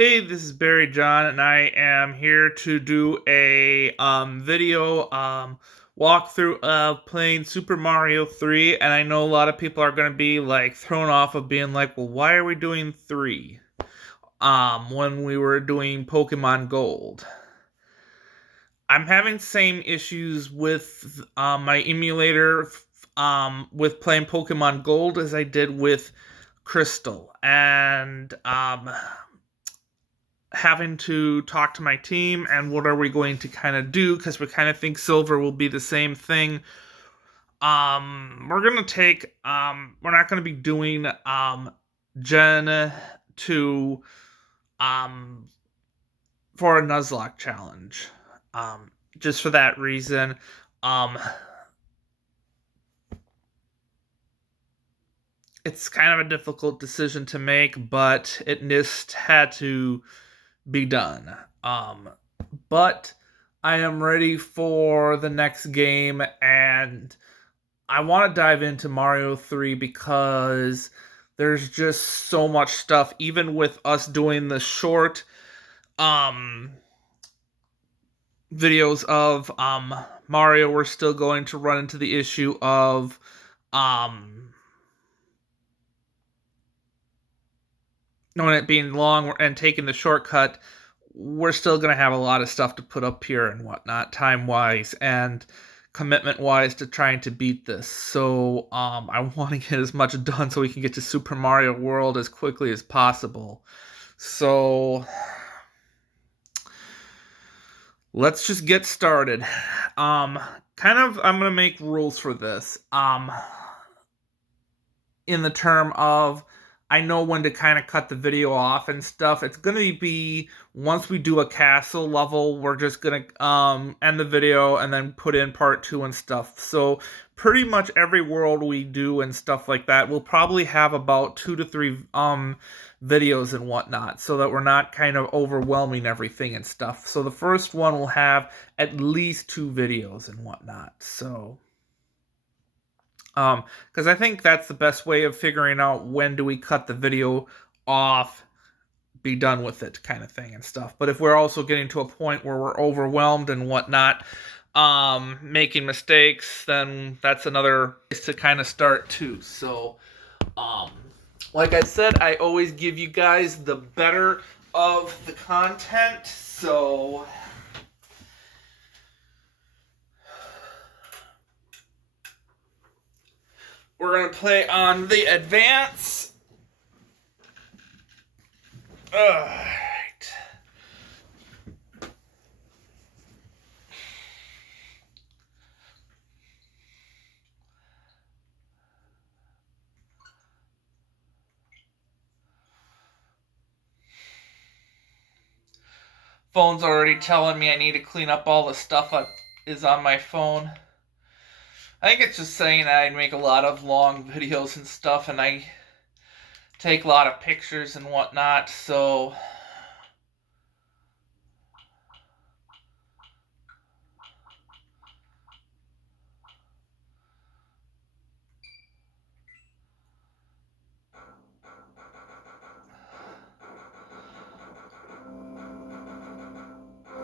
Hey, this is Barry John, and I am here to do a video walkthrough of playing Super Mario 3. And I know a lot of people are going to be like thrown off of being like, well, why are we doing 3 when we were doing Pokemon Gold? I'm having same issues with my emulator with playing Pokemon Gold as I did with Crystal, and having to talk to my team and what are we going to kind of do, because we kind of think silver will be the same thing. We're gonna take we're not gonna be doing Gen 2 um for a Nuzlocke challenge. Just for that reason. Um it's kind of a difficult decision to make, but it just had to be done. But I am ready for the next game, and I want to dive into Mario 3 because there's just so much stuff. Even with us doing the short um videos of Mario, we're still going to run into the issue of um knowing it being long and taking the shortcut. We're still going to have a lot of stuff to put up here and whatnot, time wise and commitment wise, to trying to beat this. So I want to get as much done so we can get to Super Mario World as quickly as possible. So let's just get started. I'm gonna make rules for this. In the term of, I know when to kind of cut the video off and stuff. It's gonna be once we do a castle level, we're just gonna end the video and then put in part 2 and stuff. So pretty much every world we do and stuff like that, we'll probably have about 2 to 3 videos and whatnot, so that we're not kind of overwhelming everything and stuff. So the first one will have at least 2 videos and whatnot. So because I think that's the best way of figuring out when do we cut the video off, be done with it, kind of thing and stuff. But if we're also getting to a point where we're overwhelmed and whatnot, making mistakes, then that's another place to kind of start too. So, um, like I said, I always give you guys the better of the content. So we're gonna play on the advance. Alright. Phone's already telling me I need to clean up all the stuff that is on my phone. I think it's just saying that I make a lot of long videos and stuff, and I take a lot of pictures and whatnot, so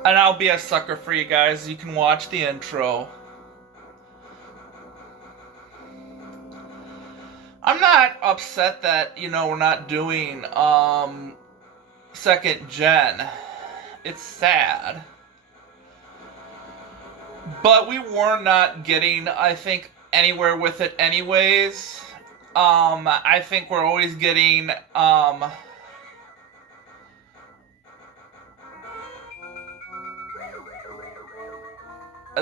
and I'll be a sucker for you guys. You can watch the intro. I'm not upset that, we're not doing second gen. It's sad. But we were not getting, I think, anywhere with it anyways. I think we're always getting I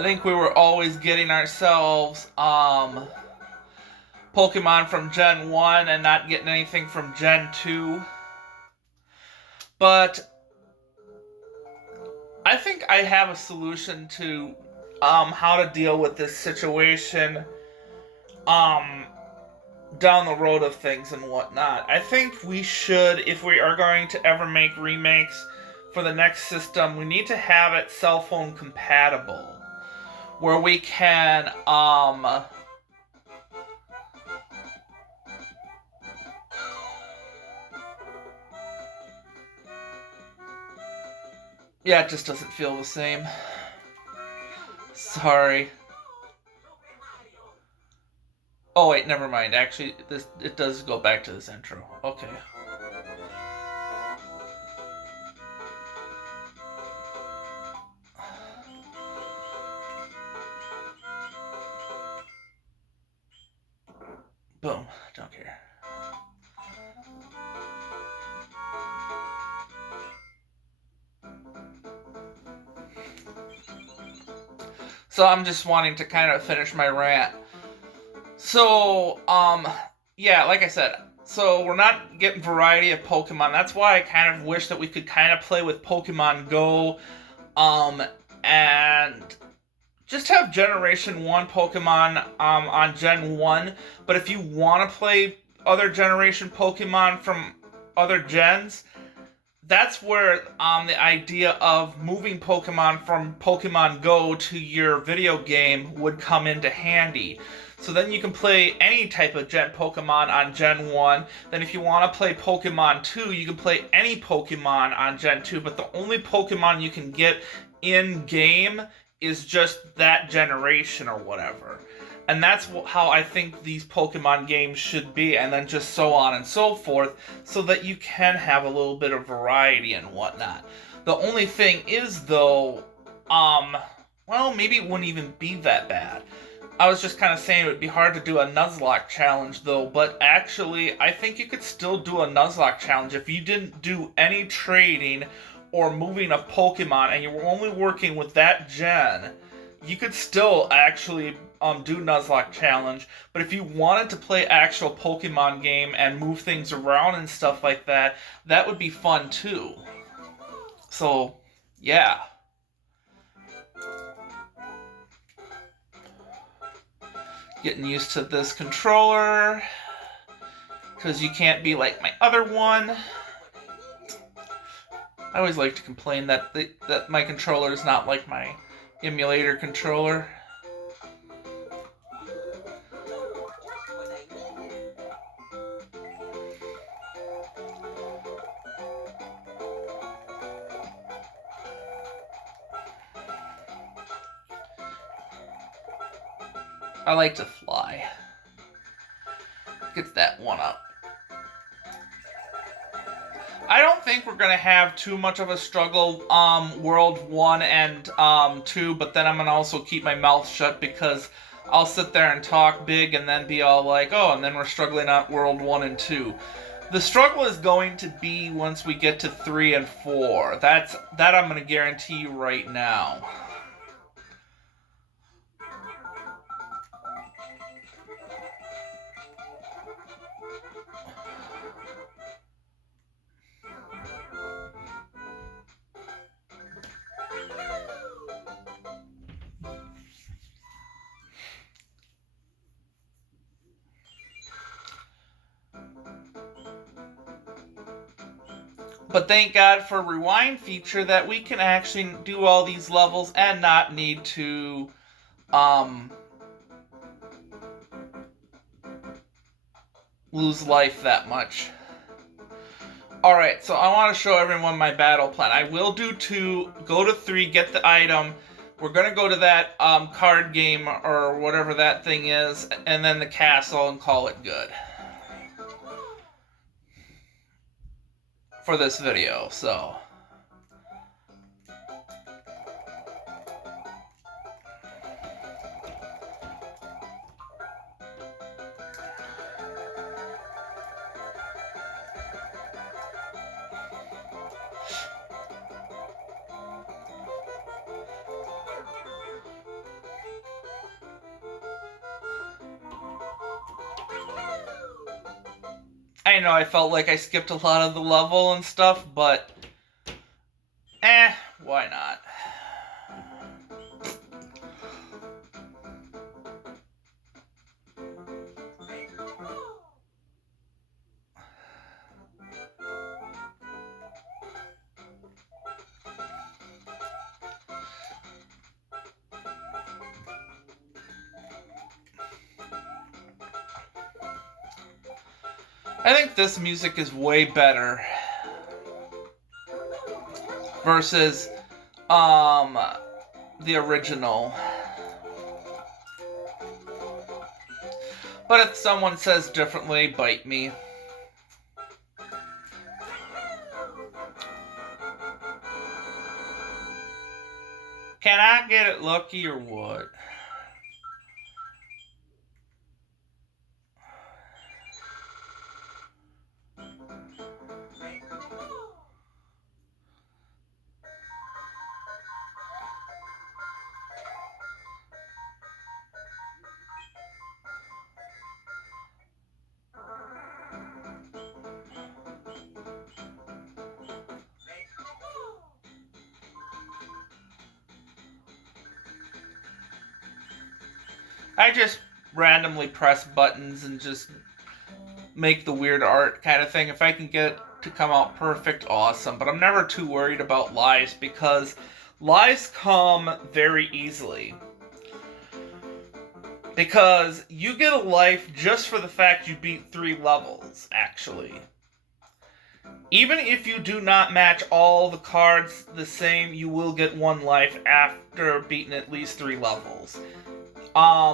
think we were always getting ourselves Pokemon from Gen 1 and not getting anything from Gen 2. But I think I have a solution to how to deal with this situation um down the road of things and whatnot. I think we should, if we are going to ever make remakes for the next system, we need to have it cell phone compatible, where we can Yeah, it just doesn't feel the same. Sorry. Oh wait, never mind. Actually, it does go back to this intro. Okay. Boom. Don't care. So I'm just wanting to kind of finish my rant. So, yeah, like I said, so we're not getting variety of Pokemon. That's why I kind of wish that we could kind of play with Pokemon Go, and just have Generation 1 Pokemon, on Gen 1. But if you want to play other generation Pokemon from other gens, that's where the idea of moving Pokemon from Pokemon Go to your video game would come into handy. So then you can play any type of Gen Pokemon on Gen 1. Then if you want to play Pokemon 2, you can play any Pokemon on Gen 2. But the only Pokemon you can get in-game is just that generation or whatever. And that's how I think these Pokemon games should be, and then just so on and so forth, so that you can have a little bit of variety and whatnot. The only thing is, though, well, maybe it wouldn't even be that bad. I was just kind of saying it would be hard to do a Nuzlocke challenge, though, but actually, I think you could still do a Nuzlocke challenge if you didn't do any trading or moving of Pokemon, and you were only working with that gen. You could still actually do Nuzlocke challenge, but if you wanted to play actual Pokemon game and move things around and stuff like that, that would be fun too. So, yeah. Getting used to this controller, because you can't be like my other one. I always like to complain that that my controller is not like my emulator controller. I like to fly. Gets that one up. I don't think we're gonna have too much of a struggle, World 1 and 2, but then I'm gonna also keep my mouth shut because I'll sit there and talk big and then be all like, oh, and then we're struggling at World 1 and 2. The struggle is going to be once we get to 3 and 4. That I'm gonna guarantee you right now. But thank God for Rewind feature that we can actually do all these levels and not need to lose life that much. Alright, so I want to show everyone my battle plan. I will do 2, go to 3, get the item. We're going to go to that card game or whatever that thing is, and then the castle and call it good. For this video, so... I know I felt like I skipped a lot of the level and stuff, but why not? I think this music is way better versus the original. But if someone says differently, bite me. Can I get it lucky or what? I just randomly press buttons and just make the weird art kind of thing. If I can get it to come out perfect, awesome. But I'm never too worried about lives because lives come very easily. Because you get a life just for the fact you beat 3 levels, actually. Even if you do not match all the cards the same, you will get 1 life after beating at least 3 levels.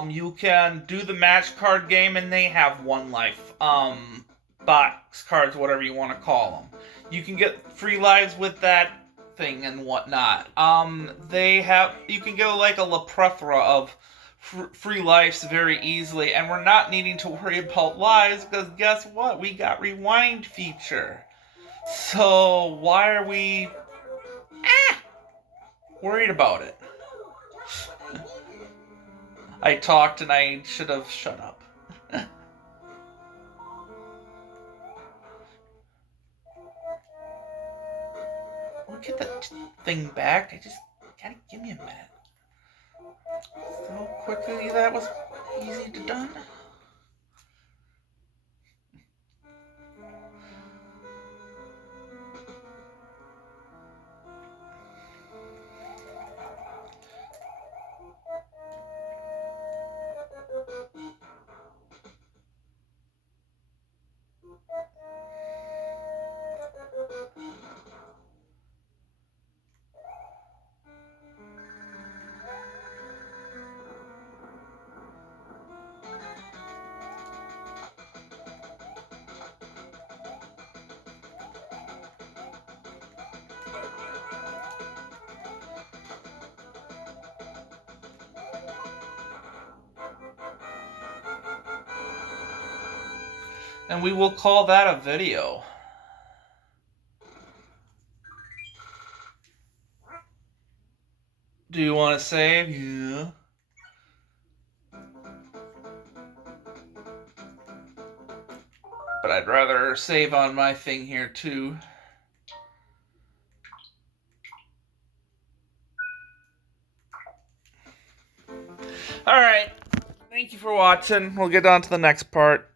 You can do the match card game and they have 1 life. Box cards, whatever you want to call them. You can get free lives with that thing and whatnot. You can get like a plethora of free lives very easily, and we're not needing to worry about lives because guess what? We got rewind feature. So why are we worried about it? I talked and I should have shut up. We'll get that thing back. I just gotta give me a minute. So quickly that was easy to done. And we will call that a video. Do you want to save? Yeah. But I'd rather save on my thing here too. Alright. Thank you for watching. We'll get on to the next part.